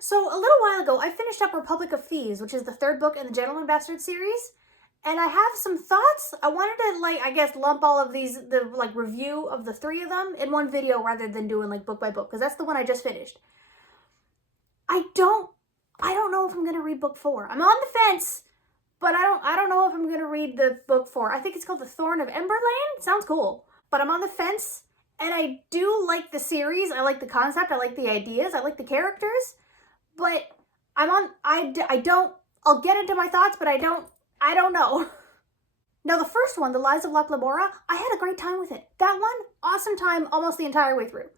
So a little while ago, I finished up Republic of Thieves, which is the third book in the Gentleman Bastard series, and I have some thoughts. I wanted to, lump all of these, review of the three of them in one video rather than doing, book by book, because that's the one I just finished. I don't know if I'm going to read book 4. I'm on the fence, but I don't know if I'm going to read the book 4. I think it's called The Thorn of Emberlane. Sounds cool. But I'm on the fence, and I do like the series. I like the concept. I like the ideas. I like the characters. But I'll get into my thoughts, but I don't know. Now, the first one, The Lies of Locke Lamora, I had a great time with it. That one, awesome time almost the entire way through.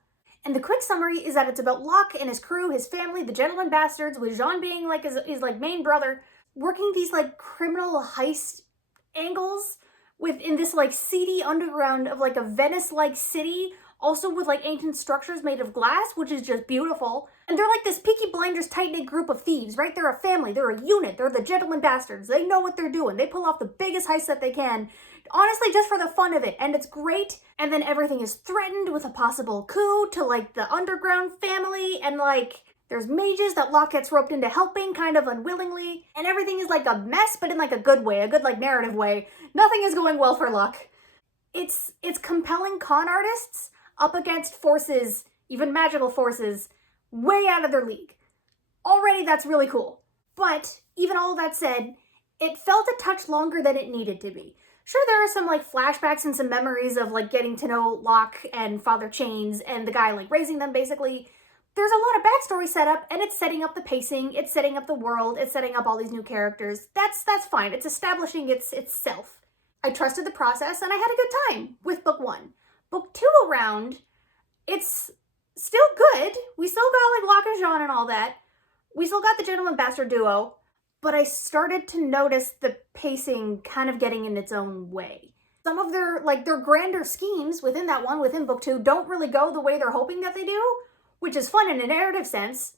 And the quick summary is that it's about Locke and his crew, his family, the Gentleman Bastards, with Jean being his main brother, working these criminal heist angles within this seedy underground of a Venice-like city, also with ancient structures made of glass, which is just beautiful. And they're this Peaky Blinders tight-knit group of thieves, right? They're a family, they're a unit, they're the Gentleman Bastards. They know what they're doing. They pull off the biggest heist that they can, honestly, just for the fun of it, and it's great. And then everything is threatened with a possible coup to the underground family, and there's mages that Locke gets roped into helping kind of unwillingly, and everything is a mess, but in a good way, a good narrative way. Nothing is going well for Locke. It's compelling con artists up against forces, even magical forces, way out of their league. Already that's really cool. But even all of that said, it felt a touch longer than it needed to be. Sure, there are some flashbacks and some memories of getting to know Locke and Father Chains and the guy raising them basically. There's a lot of backstory set up, and it's setting up the pacing, it's setting up the world, it's setting up all these new characters. That's fine. It's establishing itself. I trusted the process, and I had a good time with book 1. Book 2 around, it's still good. We still got Locke and Jean and all that. We still got the Gentleman Bastard duo, but I started to notice the pacing kind of getting in its own way. Some of their grander schemes within that one, within book 2, don't really go the way they're hoping that they do, which is fun in a narrative sense.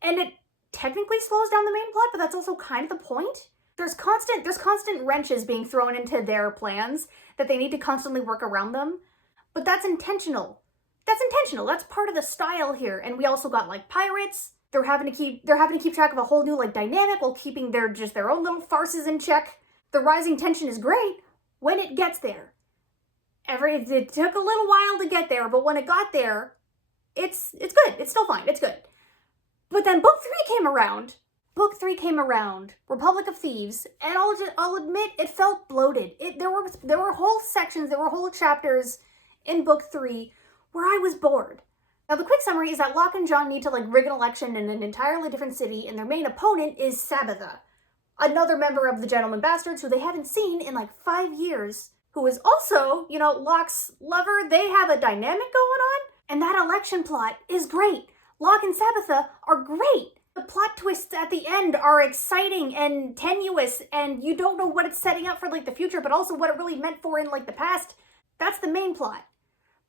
And it technically slows down the main plot, but that's also kind of the point. There's constant wrenches being thrown into their plans that they need to constantly work around them. But that's intentional. That's part of the style here. And we also got pirates. They're having to keep track of a whole new dynamic while keeping their own little farces in check. The rising tension is great when it gets there. It took a little while to get there, but when it got there, it's good. It's still fine. It's good. But then book 3 came around. Republic of Thieves, and I'll admit it felt bloated. There were whole sections, there were whole chapters in book 3 where I was bored. Now, the quick summary is that Locke and Jean need to rig an election in an entirely different city, and their main opponent is Sabitha, another member of the Gentleman Bastards who they haven't seen in 5 years, who is also, Locke's lover. They have a dynamic going on, and that election plot is great. Locke and Sabitha are great. The plot twists at the end are exciting and tenuous, and you don't know what it's setting up for the future, but also what it really meant for in the past. That's the main plot.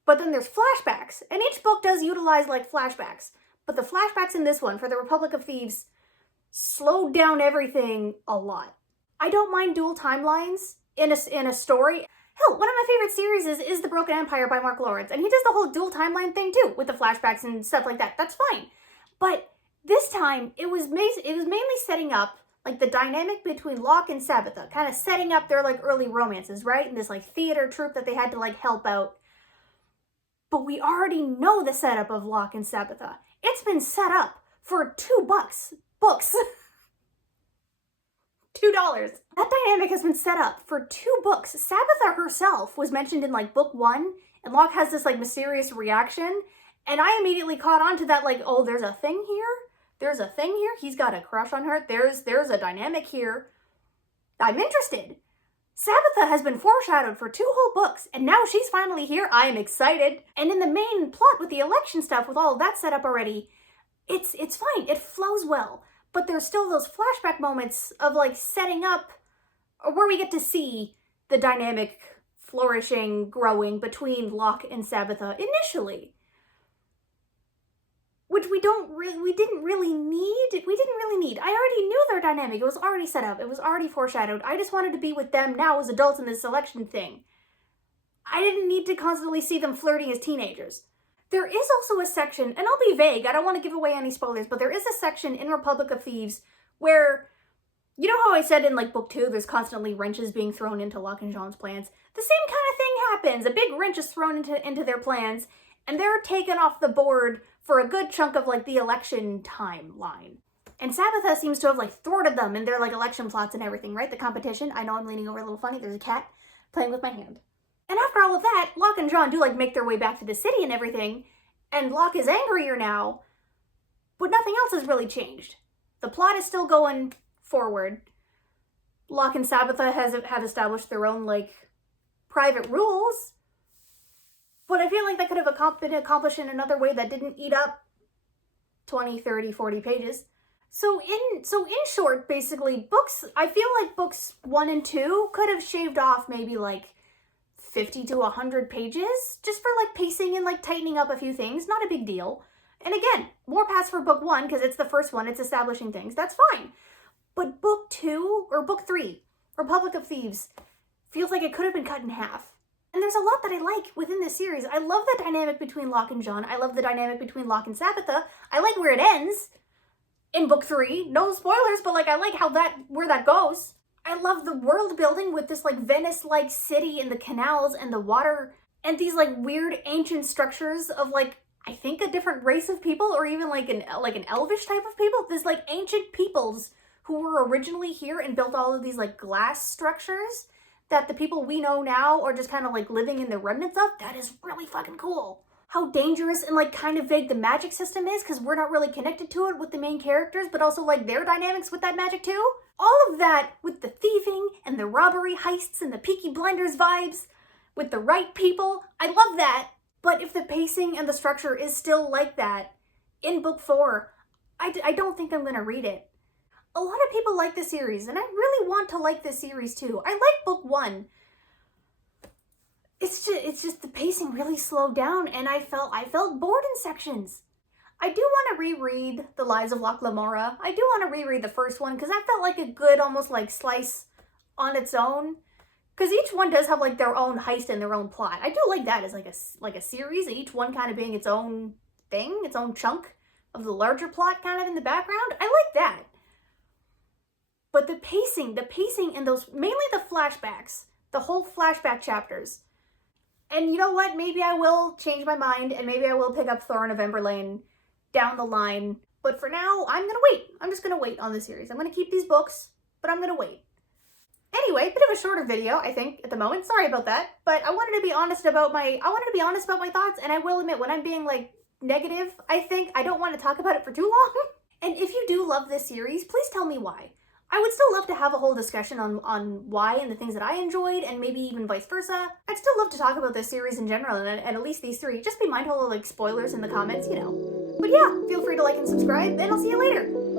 But then there's flashbacks, and each book does utilize flashbacks. But the flashbacks in this one, for the Republic of Thieves, slowed down everything a lot. I don't mind dual timelines in a story. Hell, one of my favorite series is The Broken Empire by Mark Lawrence, and he does the whole dual timeline thing too, with the flashbacks and stuff like that. That's fine. But this time, it was mainly setting up the dynamic between Locke and Sabitha, kind of setting up their early romances, right? And this theater troupe that they had to help out. But we already know the setup of Locke and Sabitha. It's been set up for $2 books. $2. That dynamic has been set up for 2 books. Sabitha herself was mentioned in book 1, and Locke has this mysterious reaction, and I immediately caught on to that oh, there's a thing here? There's a thing here? He's got a crush on her? There's a dynamic here. I'm interested. Sabitha has been foreshadowed for 2 whole books, and now she's finally here. I am excited. And in the main plot with the election stuff, with all of that set up already, it's fine. It flows well. But there's still those flashback moments of setting up, or where we get to see the dynamic flourishing, growing between Locke and Sabitha initially. Which we didn't really need. I already knew their dynamic. It was already set up. It was already foreshadowed. I just wanted to be with them now as adults in this election thing. I didn't need to constantly see them flirting as teenagers. There is also a section, and I'll be vague, I don't want to give away any spoilers, but there is a section in Republic of Thieves where, you know how I said in like book 2, there's constantly wrenches being thrown into Locke and Jean's plans? The same kind of thing happens. A big wrench is thrown into their plans, and they're taken off the board for a good chunk of like the election timeline. And Sabbatha seems to have like thwarted them in their like election plots and everything, right? The competition. I know I'm leaning over a little funny. There's a cat playing with my hand. And after all of that, Locke and Jean do like make their way back to the city and everything, and Locke is angrier now, but nothing else has really changed. The plot is still going forward. Locke and Sabbatha have established their own like private rules, but I feel like that could have been accomplished in another way that didn't eat up 20, 30, 40 pages. So in short, basically, I feel like books 1 and 2 could have shaved off maybe like 50 to 100 pages just for like pacing and like tightening up a few things. Not a big deal. And again, more pass for book 1 because it's the first one, it's establishing things. That's fine. But book 2 or book 3, Republic of Thieves, feels like it could have been cut in half. And there's a lot that I like within this series. I love the dynamic between Locke and Jean. I love the dynamic between Locke and Sabbatha. I like where it ends in book 3. No spoilers, but like I like where that goes. I love the world building with this like Venice-like city and the canals and the water and these like weird ancient structures of like, I think a different race of people or even like an elvish type of people. There's like ancient peoples who were originally here and built all of these like glass structures that the people we know now are just kind of like living in the remnants of. That is really fucking cool. How dangerous and like kind of vague the magic system is because we're not really connected to it with the main characters, but also like their dynamics with that magic too. All of that with the thieving and the robbery heists and the Peaky Blinders vibes with the right people. I love that. But if the pacing and the structure is still like that in book 4, I don't think I'm going to read it. A lot of people like the series, and I really want to like this series too. I like book 1. It's just the pacing really slowed down, and I felt bored in sections. I do want to reread The Lies of Locke Lamora. I do want to reread the first one because that felt like a good almost like slice on its own. Because each one does have like their own heist and their own plot. I do like that as like a series, each one kind of being its own thing, its own chunk of the larger plot kind of in the background. I like that. But the pacing and those, mainly the flashbacks, the whole flashback chapters. And you know what? Maybe I will change my mind and maybe I will pick up Thor and November Lane down the line. But for now, I'm going to wait. I'm just going to wait on the series. I'm going to keep these books, but I'm going to wait. Anyway, bit of a shorter video, I think, at the moment. Sorry about that. But I wanted to be honest about my thoughts, and I will admit, when I'm being, like, negative, I don't want to talk about it for too long. And if you do love this series, please tell me why. I would still love to have a whole discussion on why and the things that I enjoyed, and maybe even vice versa. I'd still love to talk about this series in general, and at least these 3. Just be mindful of, like, spoilers in the comments, you know. But yeah, feel free to like and subscribe, and I'll see you later.